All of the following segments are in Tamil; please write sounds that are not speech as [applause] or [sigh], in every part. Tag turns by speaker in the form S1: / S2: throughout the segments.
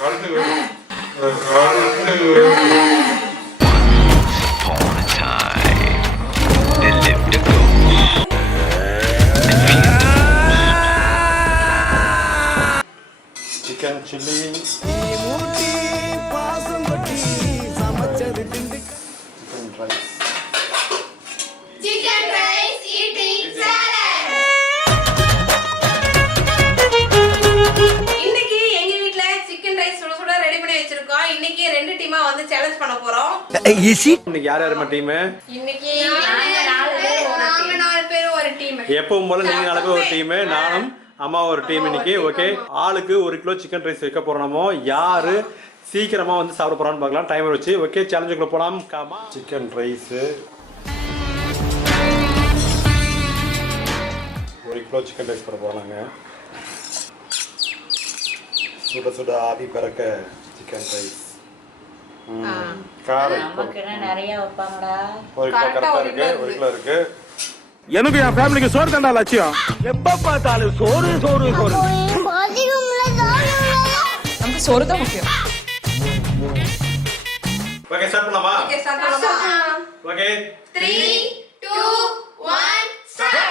S1: கழுத்து கழுத்து போறோம்
S2: இன்னைக்கு யார் யாருமா டீமு
S1: இன்னைக்கு நாங்க நாலு பேர் ஒரு நாங்க நாலு பேர் ஒரு டீம்
S2: எப்பவும் போல நீங்க நாலு பேர் ஒரு டீமு நானும் அம்மா ஒரு டீம் இன்னைக்கு. ஓகே ஆளுக்கு ஒரு கிலோ சிக்கன் ரைஸ் வைக்க போறோமோ? யாரு சீக்கிரமா வந்து சாப்பிட போறான்னு பார்க்கலாம். டைமர் வச்சு. ஓகே சேலஞ்சுக்குள்ள போலாம். காமா சிக்கன் ரைஸ் ஒரு கிலோ சிக்கன் ரைஸ் போட போறாங்க. சுட சுட ஆவி பறக்க சிக்கன் ரைஸ்
S3: வைப்பாங்கடா.
S2: ஒரு கிலோ கரெக்டா இருக்கு ஒரு கிலோ இருக்கு.
S4: எனக்கு என் ஃபேமிலிக்கு சோறு தண்டா லட்சியம். எப்ப பார்த்தாலும் சோறு சோறு சோறு.
S5: நமக்கு சோறு தான் முக்கியம்.
S2: ஓகே ஸ்டார்ட் பண்ணலாமா?
S1: ஓகே ஸ்டார்ட் பண்ணலாமா?
S2: Okay
S6: Three, two, one, start.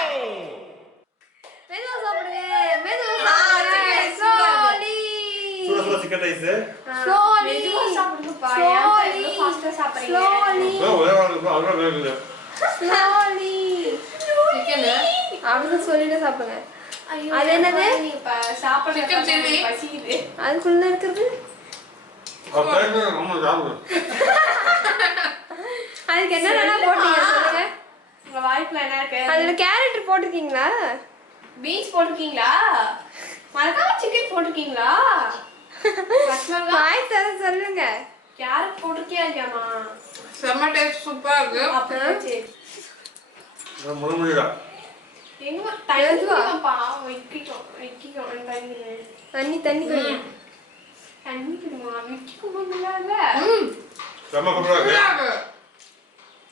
S1: மெதுவா சாப்பிடுங்க மெதுவா சாப்பிடுங்க. slowly
S2: சுட சுட சிக்கன் ரைஸ்
S1: slowly
S6: மெதுவா fast ஆ சாப்பிடுறீங்க?
S1: slowly. Slowly. சிக்கன் அப்படின்னு சொல்லிட்டு சாப்பிடுங்க. அது என்னது?
S6: இப்ப சாப்பிடுற
S1: Chicken chilli.
S6: பசிக்குது.
S1: அதுக்குள்ள இருக்கிறது? அதுக்கு என்னென்ன போட்டீங்க சொல்லுங்க.
S6: உங்க வாய்ப்புல என்ன இருக்கு?
S1: அதுல கேரட் போட்டிருக்கீங்களா?
S6: பீன்ஸ் போட்டிருக்கீங்களா? மறக்காம சிக்கன் போட்டிருக்கீங்களா [laughs] பச்சை
S1: வாய் தர சொல்லுங்க
S6: கேரட் போட்டிருக்கியா இல்லையாமா
S1: செம்ம டேஸ்ட் சூப்பரா இருக்கு
S6: அப்படியே சரி. எங்க தண்ணி? குடிங்கப்பா. வைக்கிட்டோம், வைக்கிட்டோம், தண்ணி.
S1: தண்ணி தண்ணி குடிங்க
S6: தண்ணி குடிமா, விக்கிக்குமாங்கல்ல, இல்ல?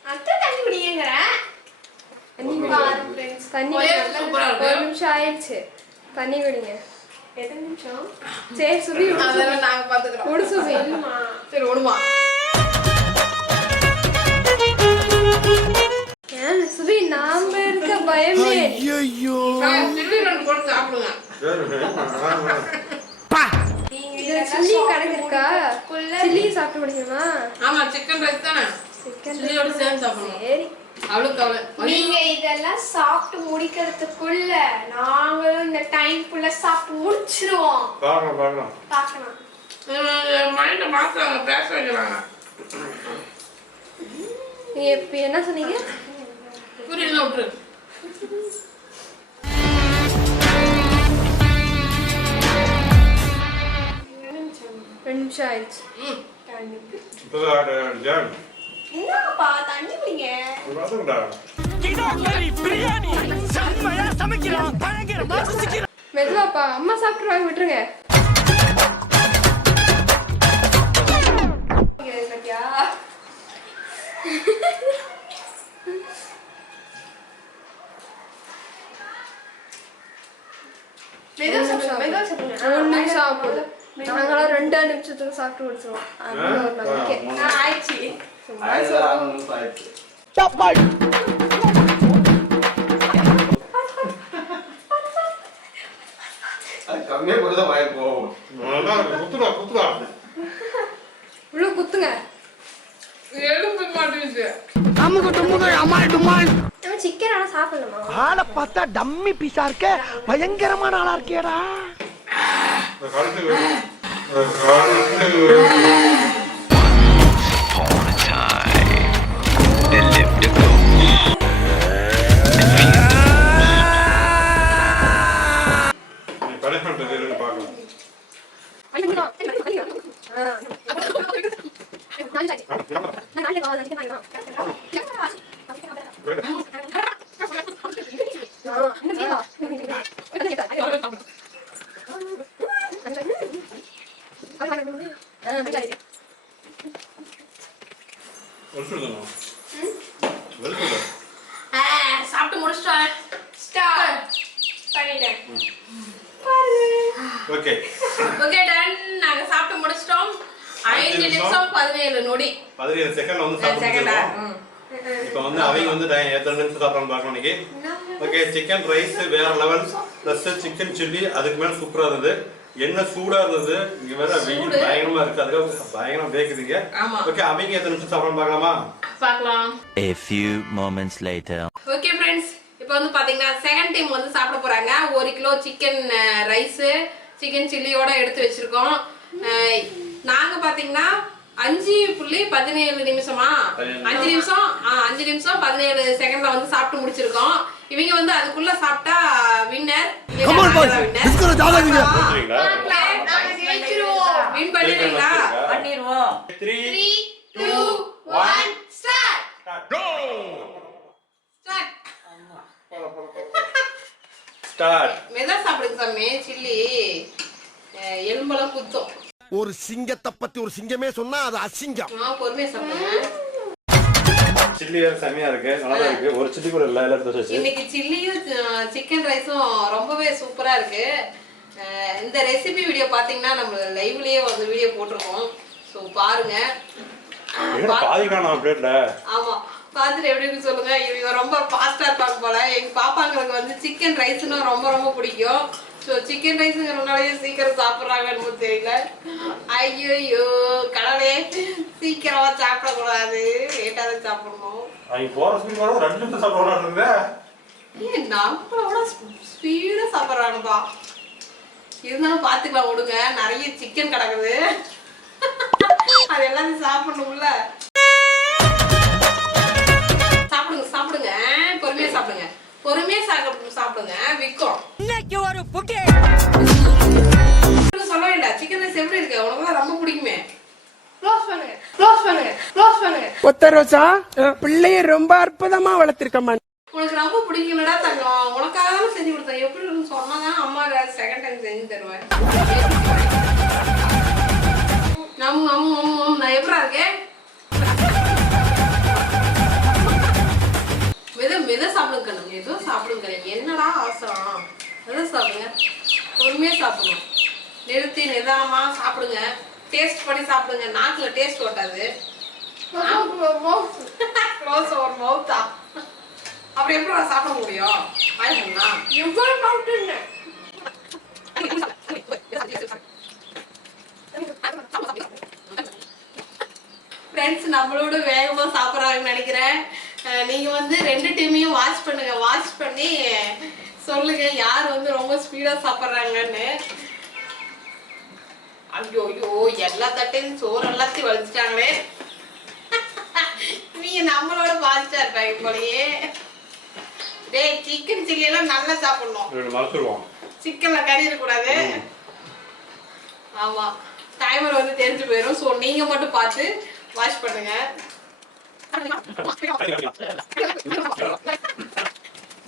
S6: அத்தை தண்ணி குடிங்கிறேன்.
S1: தண்ணி
S6: பாரு
S1: குடிங்க
S6: friends.
S1: தண்ணி
S6: ஒரே
S1: குடிங்க.
S6: சூப்பரா இருக்கு.
S1: ஒரு நிமிஷம் ஆயிடுச்சு தண்ணி குடிங்க
S6: எத்தனை நிமிஷம்?
S1: சரி சுபி
S5: அதெல்லாம் நாங்க பாத்துக்கிறோம்
S1: சுபி
S5: சரி
S1: சுபி நாம இருக்க பயமே
S5: சில்லி ரெண்டு போட்டு சாப்பிடுங்க
S1: சில்லி கணக்கு இருக்கா சில்லி சாப்பிட்டு முடிக்கணுமா
S5: ஆமா சிக்கன் ரைஸ் தானே
S1: சிக்கன்
S5: சில்லியோட சேர்ந்து சாப்பிடணும்
S1: சரி
S5: அவளுக்கு அவளை
S6: நீங்க இதெல்லாம் சாப்பிட்டு முடிக்கிறதுக்குள்ள நாங்களும் இந்த டைம்குள்ள சாப்பிட்டு முடிச்சிருவோம். பார்க்கலாம்.
S5: மைண்ட மாத்துறாங்க பேச வைக்கிறாங்க.
S1: நீ இப்ப என்ன சொன்னீங்க?
S5: புரியல விட்டுரு.
S1: ரெண்டு நிமிஷம் ஆயிடுச்சு.
S5: ம்.
S6: என்னப்பா தண்ணி குடிங்க.
S1: மெதுவாப்பா அம்மா சாப்பிட்டுருவாங்க விட்டுருங்க.
S6: மெதுவா
S1: நிமிஷம் ஆக போகுது நாங்களாம் ரெண்டு நிமிஷத்துல சாப்பிட்டு முடிச்சிருவோம். அதனால ஒரு நம்பிக்கை
S6: ஆ, ஆயிடுச்சு
S1: உள்ள குத்துங்க
S5: எழுப்ப மாட்டேங்குது
S1: நம்ம சிக்கன் ஆனா சாப்பிடலாமா
S4: ஆளை பார்த்தா டம்மி பீஸா இருக்க பயங்கரமான ஆளா இருக்கேடா
S5: சாப்பிட்டு முடிச்சிட்டேன்
S2: ஓகே
S5: ஓகே டன் நாங்க சாப்பிட்டு அஞ்சு நிமிஷம் பதினேழு நொடி.
S2: பதினேழு செகண்ட்ல வந்து சாப்பிட்டு
S5: செகண்டா.
S2: இப்போ வந்து அவங்க வந்து எத்தனை நிமிஷம் சாப்பிட்றான்னு பார்க்கலாம் இன்னைக்கு. ஓகே சிக்கன் ரைஸ் வேற லெவல் ப்ளஸ் சிக்கன் சில்லி அதுக்கு மேல சூப்பரா இருந்தது. என்ன சூடா இருந்தது. இங்க வேற வெயில் பயங்கரமா இருக்கு. அதுக்கு பயங்கரமா வேக்குதுங்க. ஓகே அவங்க எத்தனை நிமிஷம் சாப்பிட்றான்னு பார்க்கலாமா?
S1: பார்க்கலாம்.
S7: A few moments later.
S5: Okay friends இப்போ வந்து பாத்தீங்கன்னா செகண்ட் டைம் வந்து சாப்பிட போறாங்க. ஒரு கிலோ சிக்கன் ரைஸ் சிக்கன் சில்லியோட எடுத்து வச்சிருக்கோம். அஹ், நாங்க பாத்தீங்கன்னா அஞ்சு புள்ளி பதினேழு நிமிஷமா. அஞ்சு நிமிஷம் ஆ, அஞ்சு நிமிஷம் பதினேழு செகண்ட்ல வந்து சாப்பிட்டு முடிச்சிருக்கோம். இவங்க வந்து அதுக்குள்ள சாப்பிட்டா வின்னர் வின் பண்ணிடுவீங்களா
S3: பண்ணிடுவோம்.
S2: Three
S6: two one start
S5: Start.
S2: Start
S5: மெதா சாப்பிடுங்க சாமி. சில்லி. எலும்பெல்லாம் குத்தும்.
S4: ஒரு சிங்கத்தை பத்தி ஒரு சிங்கமே சொன்னா அது அசிங்கம்.
S2: சில்லி வேற செமையா இருக்கு நல்லா தான் இருக்கு. ஒரு சில்லி கூட இல்ல எல்லாத்தையும் வச்சு.
S5: இன்னைக்கு சில்லியும் சிக்கன் ரைஸும் ரொம்பவே சூப்பரா இருக்கு. இந்த ரெசிபி வீடியோ பாத்தீங்கன்னா நம்ம லைவ்லயே வந்து வீடியோ போட்டிருக்கோம். ஸோ பாருங்க. ஆமா. பார்த்துட்டு எப்படி சொல்லுங்க. இவங்க ரொம்ப ஃபாஸ்டா இருப்பாங்க போல. எங்க பாப்பாங்களுக்கு வந்து சிக்கன் ரைஸ்னா ரொம்ப ரொம்ப பிடிக்கும். ஸோ சிக்கன் ரைஸுங்கிறனாலே சீக்கிரம் சாப்பிட்றாங்கன்னு தெரியல. ஐயோ கடவுளே சீக்கிரமா சாப்பிடக்கூடாது. லேட்டாக தான் சாப்பிடணும்.
S2: அவங்க போற ஸ்பீட் ரெண்டு நிமிஷம் சாப்பிடலாம் இருந்தே
S5: ஏன் நம்மளோட ஸ்பீடா சாப்பிட்றாங்கப்பா இருந்தாலும் பார்த்துக்கலாம் விடுங்க. நிறைய சிக்கன் கிடக்குது. அது எல்லாத்தையும் சாப்பிடணும்ல.
S8: ரோசா பிள்ளைய ரொம்ப அற்புதமா வளர்த்திருக்கம்மா.
S5: உனக்கு ரொம்ப பிடிக்கும்லடா தங்கம். உனக்காக தான் செஞ்சு கொடுத்தேன். எப்படி இருக்குன்னு சொன்னாதான் அம்மா செகண்ட் டைம் செஞ்சு தருவேன் நம் நம் நம் நம். நான் எப்படா இருக்கேன்? மெத வித சாப்பிடுங்க எதுவும் ஏதோ சாப்பிடுங்க. என்னடா அவசரம்? வித சாப்பிடுங்க. பொறுமையா சாப்பிடுங்க நிறுத்தி நிதானமா சாப்பிடுங்க. டேஸ்ட் பண்ணி சாப்பிடுங்க. நாக்குல டேஸ்ட் ஓட்டாது க்ளோஸ் ஒரு மவுத்தா அப்படி எப்படி நான் சாப்பிட முடியும் வாய்ப்புங்களா
S6: எவ்வளவு
S5: ஃப்ரெண்ட்ஸ் நம்மளோட வேகமா சாப்பிட்றாங்கன்னு நினைக்கிறேன். நீங்க வந்து ரெண்டு டீமையும் வாட்ச் பண்ணுங்க. வாட்ச் பண்ணி சொல்லுங்க யார் வந்து ரொம்ப ஸ்பீடா சாப்பிட்றாங்கன்னு. ஐயோ ஐயோ எல்லா தட்டையும் சோறு எல்லாத்தையும் வலிச்சிட்டாங்களே. பாதிச்சா இருப்பாங்க போலயே. டேய் சிக்கன் சில்லி எல்லாம் நல்லா சாப்பிடணும்.
S2: ரெண்டு மறைச்சிருவோம்
S5: சிக்கன்ல கறி இருக்கக்கூடாது. ஆமா. டைமர் வந்து தெரிஞ்சு போயிடும் ஸோ நீங்க மட்டும் பார்த்து வாஷ் பண்ணுங்க. [laughs]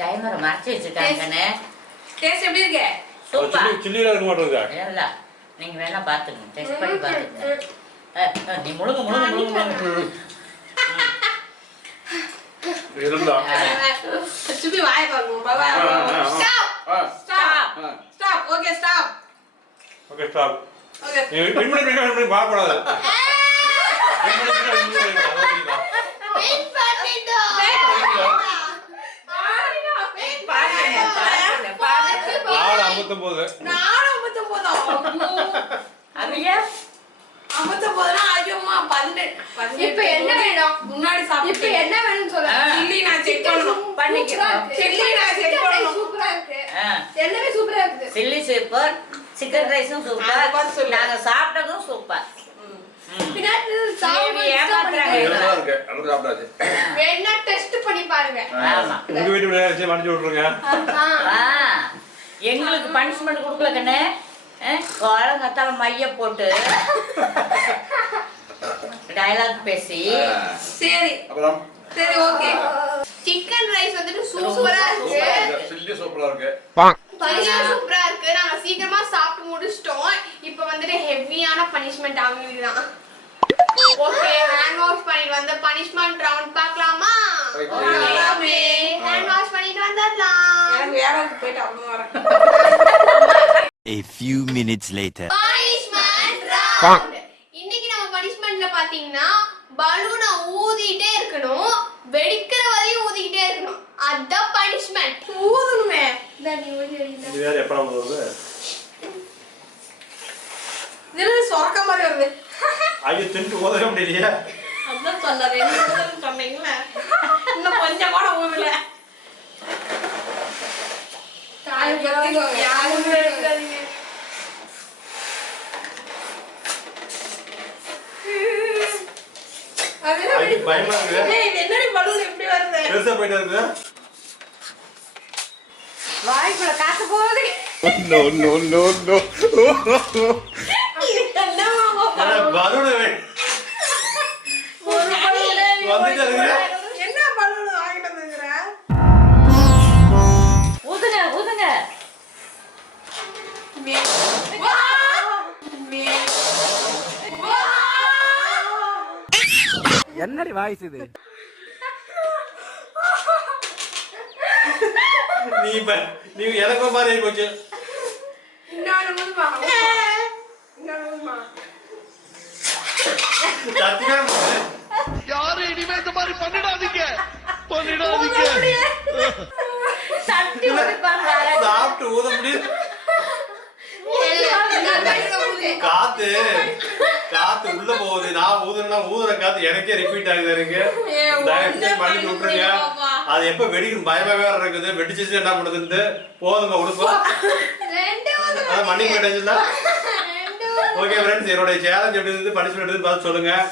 S3: டைமரை மறைச்சு வச்சுட்டாங்கண்ணே
S5: டேஸ்ட் எப்படி இருக்கு
S3: சூப்பர்
S2: சில்லி சில்லியில இருக்க மாட்டேங்குது
S3: இல்ல நீங்க வேணா பாத்துங்க டெஸ்ட் பண்ணி பாத்துங்க நீ முழுங்க முழுங்க முழுங்க முழுங்க
S2: இருந்தா
S5: சுபி வாய
S2: ஆ.
S5: Stop stop stop okay stop
S2: okay stop
S5: okay
S2: நீ வின் பண்ணி வின் பண்ணி பார்க்கக்கூடாது Win பண்ணி, win பண்ணி, win பண்ணி, அதான்
S6: வின் பண்ணிட்டோம்
S3: பாருங்க பாருங்க பாருங்க
S2: நாலு ஐம்பத்தொம்போது.
S5: நானும் ஐம்பத்தொம்போதா
S3: ஏன்
S5: ஐம்பத்தொம்போதுனா ஐயோம்மா பன்னெண்டு
S6: இப்ப என்ன வேணும்?
S5: முன்னாடி
S6: இப்ப
S5: சாப்பிட்டு
S6: என்ன வேணும்னு.
S5: சில்லி நான் செக் பண்ணணும். சில்லி நான் செக் பண்ணணும்.
S6: சூப்பரா இருக்கு.
S3: ஆ.
S6: எல்லாமே சூப்பரா இருக்குது.
S3: சில்லி சூப்பர் சிக்கன் ரைஸும் சூப்பர். நாங்க சாப்பிட்டதும் சூப்பர்.
S6: வேணா டெஸ்ட் பண்ணி பாருங்க.
S3: ஆமா.
S2: உங்க வீட்டு
S6: ஆ.
S3: ஆ, எங்களுக்கு பனிஷ்மெண்ட் கொடுக்கல கண்ணு. காலங்கத்தால மைய போட்டு டயலாக் பேசி.
S5: சரி. சரி ஓகே.
S6: சிக்கன் ரைஸ் வந்துட்டு சூப்பரா இருக்கு.
S4: சில்லி சூப்பரா இருக்கு.
S6: பனிஷ்மெண்ட் சூப்பரா இருக்கு. நாங்க சீக்கிரமா சாப்பிட்டு முடிச்சிட்டோம். இப்போ வந்துட்டு ஹெவியான பனிஷ்மெண்ட் ஆகுதுதான் ஓகே ஹேண்ட் வாஷ் பண்ணிட்டு வந்து பனிஷ்மெண்ட் ரவுண்ட் பார்க்கலாமா?
S5: ஹேண்ட் வாஷ் பண்ணிட்டு வந்தரலாம் வேலைக்கு போயிட்டு அப்புறம் வரேன்
S7: A few minutes later.
S6: Punishment round இன்னைக்கு நம்ம பனிஷ்மெண்ட்ல பாத்தீங்கன்னா பலூனை ஊதிட்டே இருக்கணும். வெடிக்கிற வரையும் ஊதிக்கிட்டே இருக்கணும். அதான் பனிஷ்மெண்ட்
S5: ஊதணுமே.
S6: நீ ஊதி வெடிக்கிற.
S2: இது வேற எப்போ வருது
S5: இதுல சொரக்க மாதிரி வருது.
S2: ஐயோ தின்ட்டு ஓதவே முடியலையே.
S5: அதான் சொன்ன ரெண்டு சொன்னீங்களே. இன்னும் கொஞ்சம் கூட ஊதல
S6: காலை பத்திக்கோங்க.
S5: யாருமே எடுக்காதீங்க. அது என்ன
S2: ஐயோ,
S5: வெடிப்பு?
S2: பயமா இருக்கு.
S5: என்னடி வருது?
S2: பெருசா போயிட்டு
S5: வாய்க்குள்ள காத்து போகுது.
S2: பலூனை வந்துட்டு
S8: என்னடி வாய்ஸ் இது?
S2: நீ இப்ப நீ எனக்கு மாதிரி ஆகி போச்சு.
S6: இன்னொன்னு ஊதுமா. இன்னொன்னு ஊதுமா.
S2: சத்தியமா?
S4: யாரும் இனிமே இந்த மாதிரி பண்ணிடாதீங்க. பண்ணிடாதீங்க.
S2: சாப்பிட்டு ஊத முடியும். காத்து. காத்து உள்ள போகுது. நான் ஊதுனா ஊதுற காத்து எனக்கே ரிப்பீட் ஆகுது எனக்கு பண்ணி விட்டுருங்க. அது எப்ப வெடிக்கும்? பயமா வேற இருக்குது. வெடிச்சிச்சு என்ன பண்ணுதுன்ட்டு? போதுங்க உடுப்பா.
S6: ரெண்டு ஊது.
S2: அதான் மன்னிக்க கேட்டீங்களா
S6: ரெண்டு ஊது.
S2: ஓகே ஃப்ரெண்ட்ஸ் என்னோட சேலஞ்ச் எப்படி இருந்து பனிஷ்மெண்ட் எடுத்து பார்த்து சொல்லுங்க.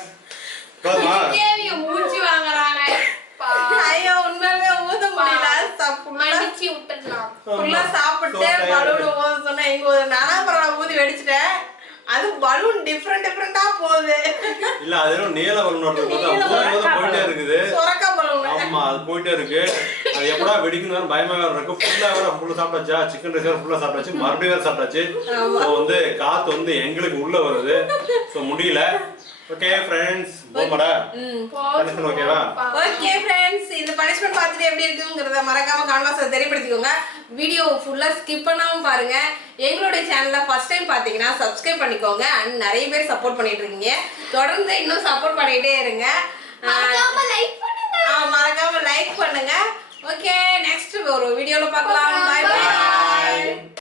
S2: போதுமா?
S6: கேவிய மூச்சு வாங்குறாங்க. பா.
S5: ஐயோ, உண்மையாலுமே ஊத முடியல. ச- full ஆ
S6: மன்னிச்சு விட்டுடலாம்.
S5: ஃபுல்லா சாப்பிட்டு. பலூன் ஊத சொன்னா எங்க ஊத நானா பரவாயில்ல ஊதி வெடிச்சிட்டேன். அது பலூன் டிஃப்ரெண்ட் டிஃப்ரெண்டா போகுது.
S2: இல்ல அது என்ன நீல பலூன் போது போது போயிட்டே இருக்குது.
S5: சொரக்கா பலூன்
S2: ஆமா அது போயிட்டே இருக்கு. அது எப்படா வெடிக்கணும் பயமா வேற இருக்கு. ஃபுல்லா வேற ஃபுல்லா சாப்பிட்டாச்சா? சிக்கன் ரைஸ் வேற ஃபுல்லா சாப்பிட்டாச்சு. மறுபடியும் வேற சாப்பிட்டாச்சு. வந்து காத்து வந்து எங்களுக்கு உள்ள வருது. ஸோ முடியல. ஓகே ஃப்ரெண்ட்ஸ் போமாடா பனிஷ்மெண்ட் ஓகேவா
S5: ஓகே ஃப்ரெண்ட்ஸ் இந்த பனிஷ்மெண்ட் பார்த்துட்டு எப்படி இருக்குங்கிறத மறக்காம கான்வாஸில் தெரியப்படுத்திக்கோங்க. வீடியோ ஃபுல்லாக ஸ்கிப் பண்ணாமல் பாருங்க. எங்களுடைய சேனலை ஃபர்ஸ்ட் டைம் பார்த்தீங்கன்னா சப்ஸ்கிரைப் பண்ணிக்கோங்க. அண்ட் நிறைய பேர் சப்போர்ட் பண்ணிட்டு இருக்கீங்க. தொடர்ந்து இன்னும் சப்போர்ட் பண்ணிட்டே இருங்க.
S6: மறக்காம லைக் பண்ணுங்க.
S5: ஆ, மறக்காம லைக் பண்ணுங்க. ஓகே நெக்ஸ்ட் ஒரு வீடியோல பார்க்கலாம். By by